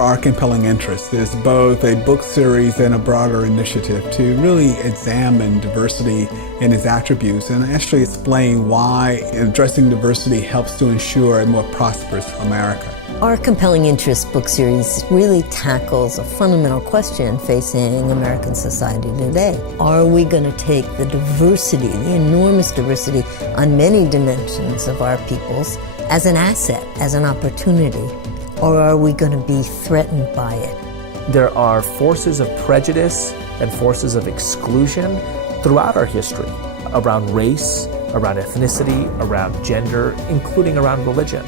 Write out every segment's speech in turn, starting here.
Our compelling interest is both a book series and a broader initiative to really examine diversity and its attributes and actually explain why addressing diversity helps to ensure a more prosperous America. Our compelling interest book series really tackles a fundamental question facing American society today. Are we going to take the diversity, the enormous diversity on many dimensions of our peoples as an asset, as an opportunity? Or are we going to be threatened by it? There are forces of prejudice and forces of exclusion throughout our history around race, around ethnicity, around gender, including around religion.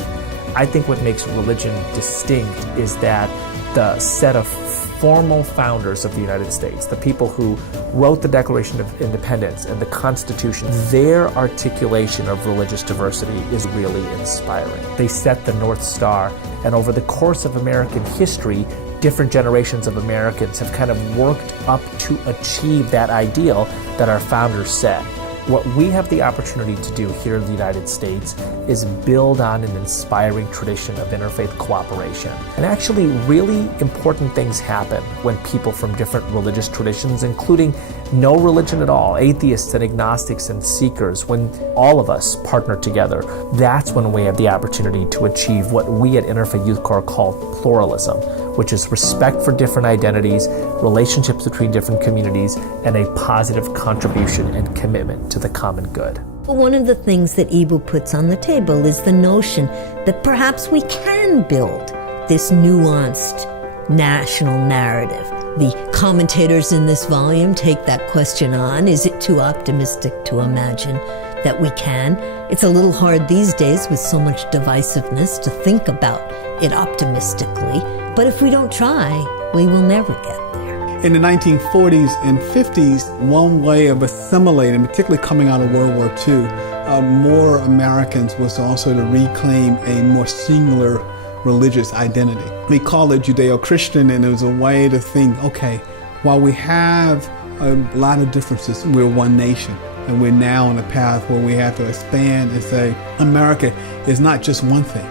I think what makes religion distinct is that the set of formal founders of the United States, the people who wrote the Declaration of Independence and the Constitution, their articulation of religious diversity is really inspiring. They set the North Star, and over the course of American history, different generations of Americans have kind of worked up to achieve that ideal that our founders set. What we have the opportunity to do here in the United States is build on an inspiring tradition of interfaith cooperation. And actually, really important things happen when people from different religious traditions, including no religion at all, atheists and agnostics and seekers, when all of us partner together, that's when we have the opportunity to achieve what we at Interfaith Youth Corps call pluralism, which is respect for different identities, relationships between different communities, and a positive contribution and commitment to the common good. One of the things that Ebu puts on the table is the notion that perhaps we can build this nuanced national narrative. The commentators in this volume take that question on. Is it too optimistic to imagine that we can? It's a little hard these days with so much divisiveness to think about it optimistically. But if we don't try, we will never get there. In the 1940s and 50s, one way of assimilating, particularly coming out of World War II, more Americans was also to reclaim a more singular religious identity. We call it Judeo-Christian, and it was a way to think, okay, while we have a lot of differences, we're one nation. And we're now on a path where we have to expand and say, America is not just one thing.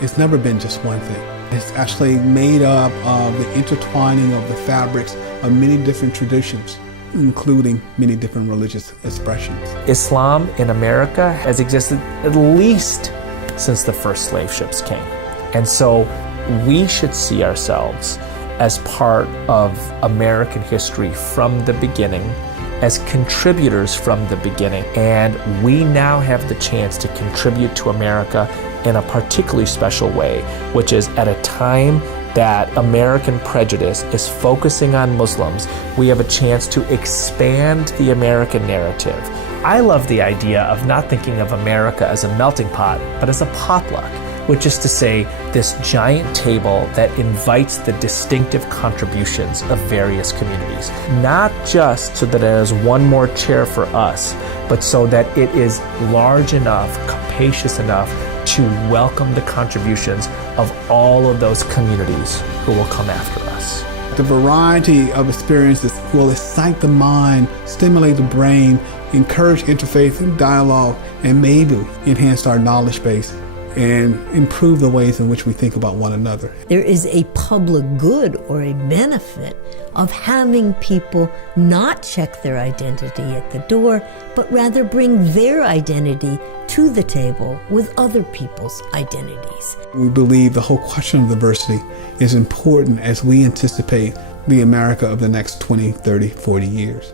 It's never been just one thing. It's actually made up of the intertwining of the fabrics of many different traditions, including many different religious expressions. Islam in America has existed at least since the first slave ships came. And so we should see ourselves as part of American history from the beginning, as contributors from the beginning. And we now have the chance to contribute to America in a particularly special way, which is at a time that American prejudice is focusing on Muslims, we have a chance to expand the American narrative. I love the idea of not thinking of America as a melting pot, but as a potluck, which is to say this giant table that invites the distinctive contributions of various communities, not just so that there's one more chair for us, but so that it is large enough, capacious enough to welcome the contributions of all of those communities who will come after us. The variety of experiences will excite the mind, stimulate the brain, encourage interfaith dialogue, and maybe enhance our knowledge base and improve the ways in which we think about one another. There is a public good or a benefit of having people not check their identity at the door, but rather bring their identity to the table with other people's identities. We believe the whole question of diversity is important as we anticipate the America of the next 20, 30, 40 years.